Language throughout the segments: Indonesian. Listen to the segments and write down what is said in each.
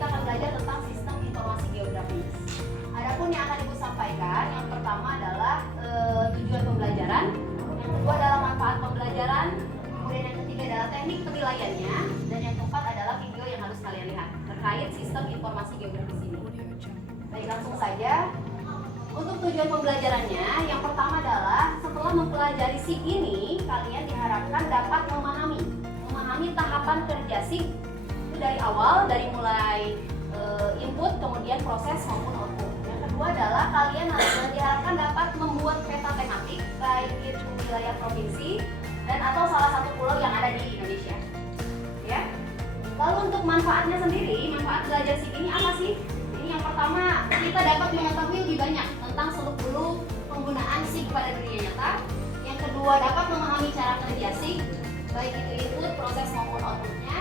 kita akan belajar tentang sistem informasi geografis. Adapun yang akan Ibu sampaikan, yang pertama adalah tujuan pembelajaran, yang kedua adalah manfaat pembelajaran, kemudian yang ketiga adalah teknik penilaiannya, dan yang keempat adalah video yang harus kalian lihat terkait sistem informasi geografis ini. Baik, langsung saja. Untuk tujuan pembelajarannya, yang pertama adalah setelah mempelajari SIG ini, kalian diharapkan dapat memahami tahapan kerja SIG itu dari awal, dari mulai input, kemudian proses maupun output. Yang kedua adalah kalian diharapkan dapat membuat peta tematik baik itu wilayah provinsi dan atau salah satu pulau yang ada di Indonesia. Ya. Lalu untuk manfaatnya sendiri, manfaat belajar SIG ini apa sih? Yang pertama, kita dapat mengetahui lebih banyak tentang seluk-beluk penggunaan SIG pada dunia nyata. Yang kedua, dapat memahami cara kerja SIG, baik itu input, proses maupun outputnya.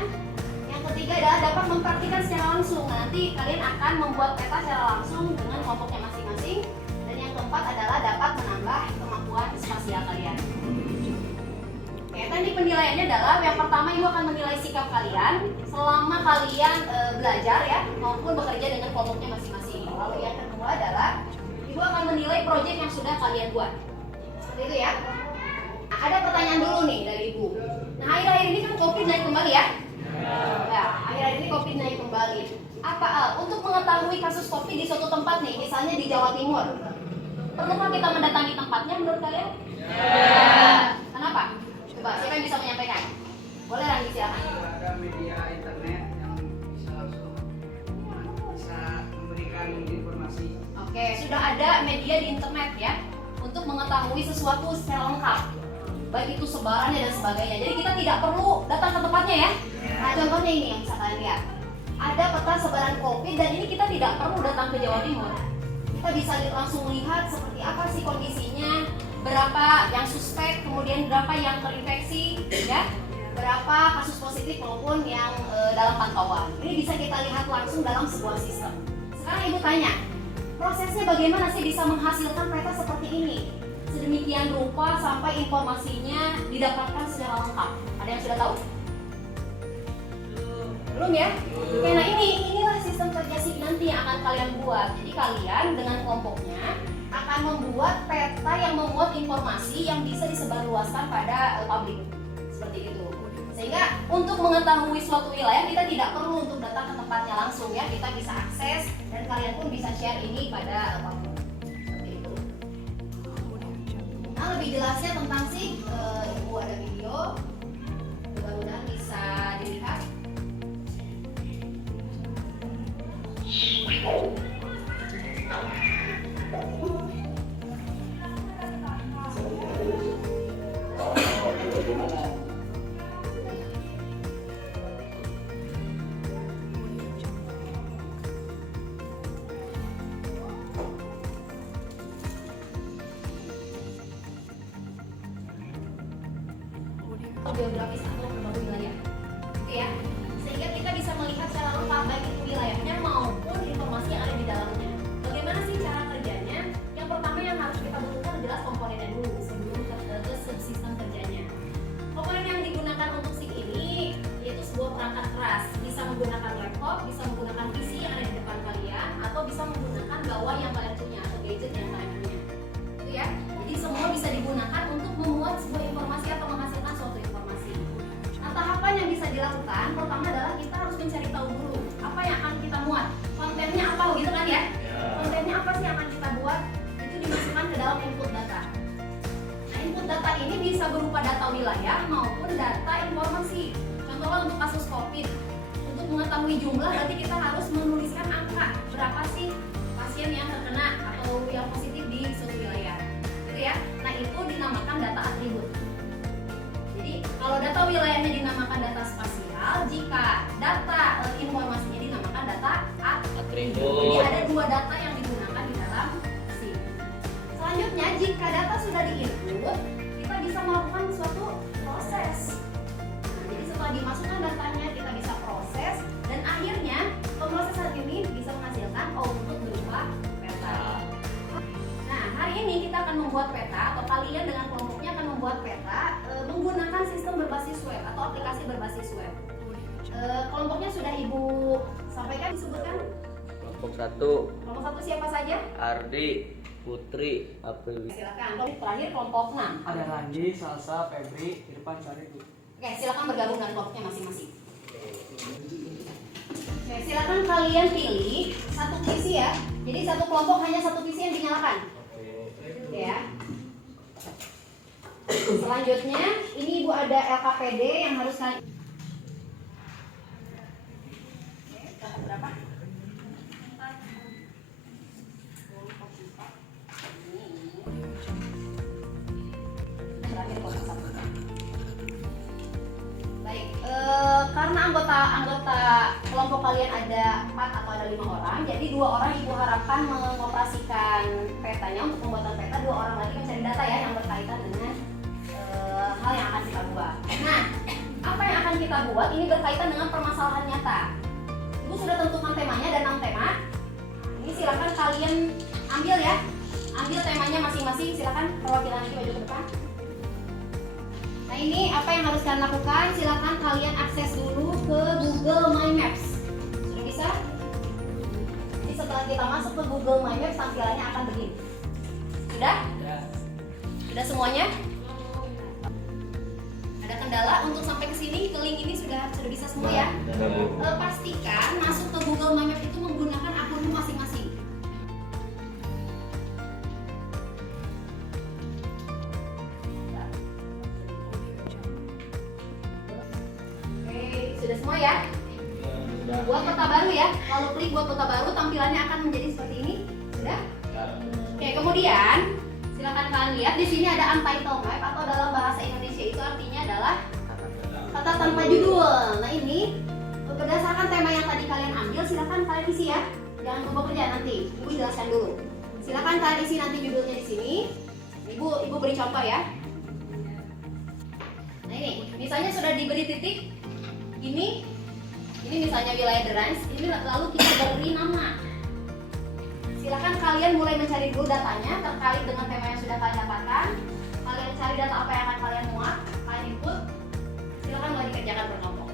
Yang ketiga adalah dapat mempraktikkan secara langsung. Nanti kalian akan membuat peta secara langsung dengan kelompoknya masing-masing. Dan yang keempat adalah dapat menambah kemampuan spasial kalian. Oke, teknik penilaiannya adalah yang pertama Ibu akan menilai sikap kalian selama kalian belajar ya maupun bekerja dengan kelompoknya masing-masing. Lalu yang kedua adalah Ibu akan menilai proyek yang sudah kalian buat. Seperti itu ya. Nah, ada pertanyaan dulu nih dari Ibu. Nah, akhir-akhir ini kan COVID naik kembali ya? Ya, akhir-akhir ini COVID naik kembali. Untuk mengetahui kasus COVID di suatu tempat nih, misalnya di Jawa Timur, perlukah kita mendatangi tempatnya menurut kalian? Ya. Kenapa? Coba, siapa yang bisa menyampaikan? Boleh Ranggi, silakan. Ada media internet yang bisa langsung memberikan informasi. Oke, sudah ada media di internet ya untuk mengetahui sesuatu secara lengkap, baik itu sebarannya dan sebagainya. Jadi kita tidak perlu datang ke tempatnya ya. Nah, contohnya ini yang bisa kalian lihat. Ada peta sebaran COVID dan ini kita tidak perlu datang ke Jawa Timur. Kita bisa langsung lihat seperti apa sih kondisinya, berapa yang suspek, kemudian berapa yang terinfeksi, ya, berapa kasus positif maupun yang dalam pantauan. Ini bisa kita lihat langsung dalam sebuah sistem. Sekarang Ibu tanya, prosesnya bagaimana sih bisa menghasilkan peta seperti ini? Sedemikian rupa sampai informasinya didapatkan secara lengkap. Ada yang sudah tahu? Belum ya? Oke, nah inilah sistem kerja SIG nanti yang akan kalian buat. Jadi kalian dengan kelompoknya akan membuat peta yang memuat informasi yang bisa disebarluaskan pada publik. Seperti itu. Sehingga untuk mengetahui suatu wilayah kita tidak perlu untuk datang ke tempatnya langsung ya. Kita bisa akses dan kalian pun bisa share ini pada publik. Seperti itu. Nah, lebih jelasnya tentang SIG, Ibu ada video. Mudah-mudahan bisa dilihat. Geografis atau berbagai wilayah, oke ya, sehingga kita bisa melihat secara lengkap baik itu wilayahnya maupun informasi yang ada di dalamnya. Bagaimana sih cara kerjanya? Yang pertama yang harus kita butuhkan adalah komponennya dulu sebelum ke subsistem kerjanya. Komponen yang digunakan untuk SIG ini yaitu sebuah perangkat keras, bisa menggunakan laptop, bisa menggunakan PC yang ada di depan kalian, atau bisa menggunakan gawai yang kalian punya atau gadget yang kalian punya. Itu ya. Jadi semua bisa digunakan untuk memuat sebuah informasi atau menghasilkan suatu informasi. Nah, tahapan yang bisa dilakukan pertama adalah kita harus mencari tahu dulu apa yang akan kita muat, kontennya apa gitu kan ya. Kontennya apa sih yang akan kita buat, itu dimasukkan ke dalam input data. Nah, input data ini bisa berupa data wilayah maupun data informasi. Contohnya untuk kasus COVID, untuk mengetahui jumlah berarti kita harus menuliskan angka berapa sih pasien yang terkena atau yang positif di suatu wilayah gitu ya. Nah, itu dinamakan data atribut. Jadi kalau data wilayahnya dinamakan data spasial, jika data informasinya dinamakan data atribut. Jadi ada dua data yang digunakan di dalam SIG. Selanjutnya, jika data sudah diinput, kita bisa melakukan suatu proses. Nah, jadi setelah dimasukkan datanya, kita bisa proses dan akhirnya pemrosesan ini bisa menghasilkan output berupa peta. Nah, hari ini kita akan membuat peta atau kalian dengan kelompoknya akan membuat peta menggunakan sistem berbasis web atau aplikasi berbasis web. Kelompoknya sudah Ibu sampaikan disebutkan. Kelompok 1 Kelompok 1 siapa saja? Ardi, Putri, April. Silakan. Terakhir kelompok 6. Ada Randi, Salsa, Febri, Irfan, Syarif. Oke, silakan bergabung dengan kelompoknya masing-masing. Oke, silakan kalian pilih satu PC ya. Jadi satu kelompok hanya satu PC yang dinyalakan. Oke ya. Selanjutnya, ini Ibu ada LKPD yang harus kalian. Oke, dapat berapa? Terakhir kelompok 1. Baik, karena anggota kelompok kalian ada 4 atau ada 5 orang, jadi 2 orang Ibu harapkan mengoperasikan petanya. Untuk pembuatan peta, 2 orang lagi mencari data ya yang berkaitan dengan hal yang akan kita buat. Nah, apa yang akan kita buat ini berkaitan dengan permasalahan nyata. Ibu sudah tentukan temanya, ada 6 tema. Ini silakan kalian ambil ya, ambil temanya masing-masing. Silakan perwakilan itu maju ke depan. Nah, ini apa yang harus kalian lakukan? Silakan kalian akses dulu ke Google My Maps. Sudah bisa? Jadi setelah kita masuk ke Google My Maps, tampilannya akan begini. Sudah? Sudah semuanya? Ada kendala untuk sampai ke sini, ke link ini sudah bisa semua ya? Pastikan masuk ke Google My Maps itu menggunakan akunmu masing-masing. Sudah semua ya? Buat peta baru ya, lalu klik buat peta baru, tampilannya akan menjadi seperti ini. Sudah? Oke, kemudian silakan kalian lihat di sini ada untitled map atau dalam bahasa Indonesia itu artinya adalah kata tanpa judul. Nah, ini berdasarkan tema yang tadi kalian ambil, silakan kalian isi ya. Jangan lupa kerja nanti. Ibu jelaskan dulu. Silakan kalian isi nanti judulnya di sini. Ibu beri contoh ya. Nah, ini misalnya sudah diberi titik. Ini misalnya wilayah Derans, ini lalu kita beri nama. Silakan kalian mulai mencari dulu datanya terkait dengan tema yang sudah kalian dapatkan. Kalian cari data apa yang akan kalian muat, kalian input. Silakan mulai dikerjakan berkelompok.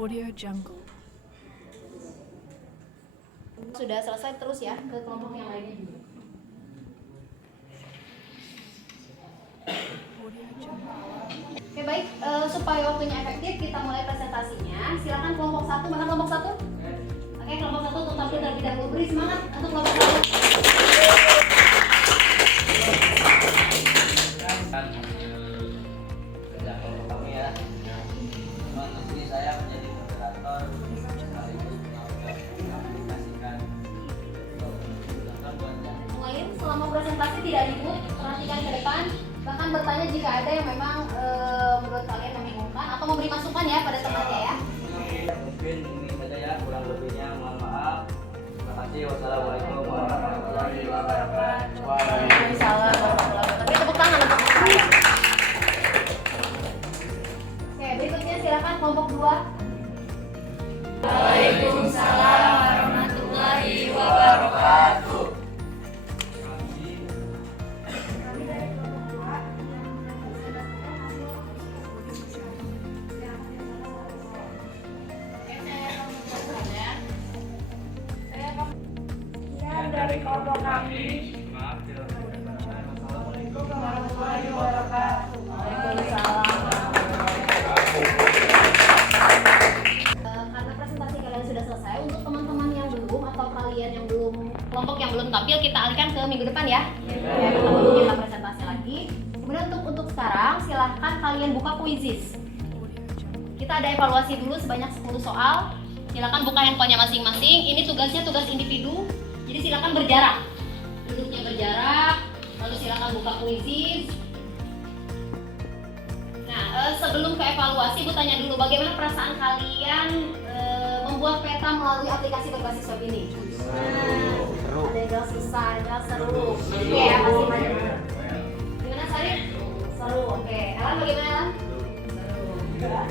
Audio Jungle. Sudah selesai, terus ya ke kelompok yang lainnya juga. Audio Jungle. Oke, baik, supaya waktunya efektif kita mulai presentasinya. Silakan kelompok 1, mana kelompok 1? Oke, kelompok 1 untuk tampil terlebih dahulu. Beri semangat untuk kelompok 1. Kerja kelompok kami ya. Memang di sini saya menjadi moderator sekaligus mengaplikasikan Mulai selama presentasi tidak di-mute, perhatikan ke depan. Bahkan bertanya jika ada yang memang menurut kalian membingungkan atau memberi masukan ya pada temannya ya. Mungkin ini saja ya, kurang lebihnya mohon maaf. Terima kasih. Wassalamualaikum warahmatullahi wabarakatuh. Waalaikumsalam warahmatullahi wabarakatuh. Tepuk tangan untuk saya. Oke, berikutnya silakan kelompok 2. Waalaikumsalam warahmatullahi wabarakatuh. Dari kelompok kami. Assalamualaikum warahmatullahi wabarakatuh. Karena presentasi kalian sudah selesai, untuk teman-teman yang belum atau kalian yang belum kelompok yang belum tampil, kita alihkan ke minggu depan ya. Ya, kita presentasi. lagi. Kemudian untuk sekarang silahkan kalian buka Quizizz. Kita ada evaluasi dulu sebanyak 10 soal. Silakan buka handphonenya masing-masing. Ini tugasnya tugas individu. Jadi silakan berjarak. Duduknya berjarak. Lalu silakan buka Quizizz. Nah, sebelum ke evaluasi, Bu tanya dulu bagaimana perasaan kalian membuat peta melalui aplikasi berbasis web ini? Seru. Ada yang bilang susah, ada yang bilang seru. Oke, pasti banyak. Gimana Sarif? Seru. Oke, Elan bagaimana Elan? Seru.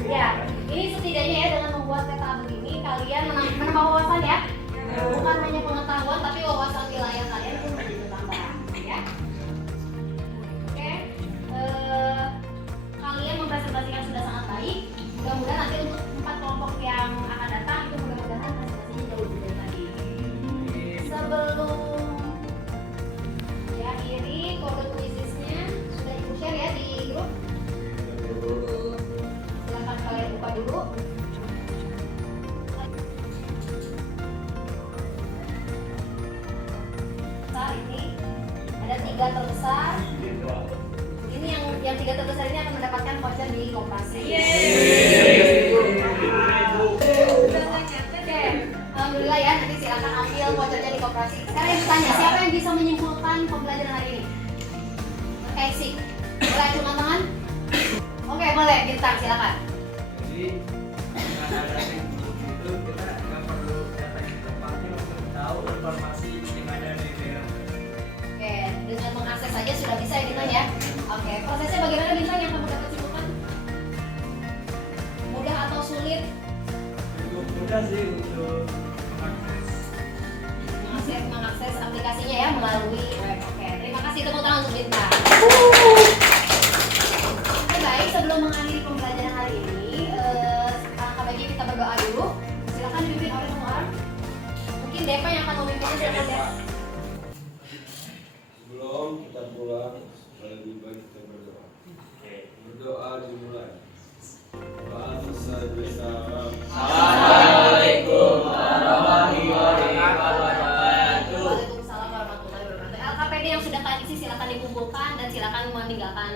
Ya, ini setidaknya ya dengan membuat peta begini kalian menambah wawasan ya. Bukan hanya pengetahuan tapi wawasan wilayah kalian pun menjadi bertambah ya. Oke. Kalian mempresentasikan sudah sangat baik. Mudah-mudahan nanti untuk 4 kelompok yang akan datang itu mudah-mudahan presentasinya jauh lebih baik lagi. Sebelum diakhiri kode Quizizz-nya sudah ibu share ya di grup. Silakan kalian buka dulu. Besar ini ada 3 terbesar. Ini yang 3 terbesar ini akan mendapatkan voucher di koperasi. Oke, alhamdulillah ya. Nanti silakan ambil vouchernya di koperasi. Sekarang yang ditanya, siapa yang bisa menyimpulkan pembelajaran hari ini? Terkait sih. Boleh acungkan tangan? Oke, boleh. Bintang, silakan. Jadi dengan ada Facebook itu kita nggak perlu datang ke tempatnya untuk tahu informasi yang ada di daerah. Oke, dengan mengakses saja sudah bisa ya Bintang ya. Oke, prosesnya bagaimana Bintang yang kamu dapat simpulkan? Mudah atau sulit? Cukup mudah sih untuk Mengakses aplikasinya ya melalui web. Oke, terima kasih, tepuk tangan untuk Bintang. Oke, baik, sebelum mengakhiri pembelajaran hari ini, alangkah baiknya kita berdoa dulu. Silakan dipimpin oleh orang. Mungkin Depa yang akan memimpinnya, silakan Depa. Sebelum kita pulang, lebih baik kita berdoa. Berdoa dimulai. Waalaikumsalam. Assalamualaikum warahmatullahi wabarakatuh. Waalaikumsalam warahmatullahi wabarakatuh. LKPD yang sudah kalian isi silakan dikumpulkan dan silakan meninggalkan